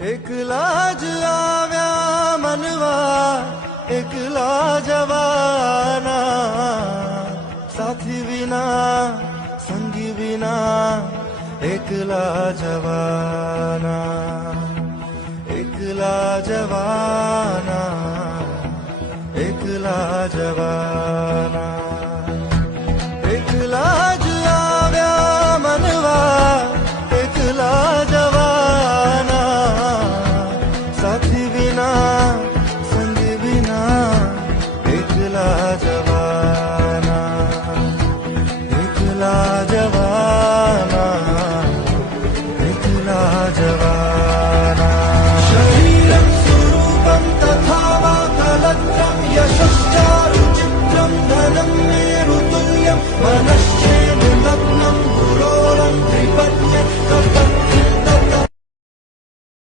एकला आव्या मनवा एकला जवाना, साथी विना संगी विना एकला जवाना, एकला जवाना, एकला जवाना।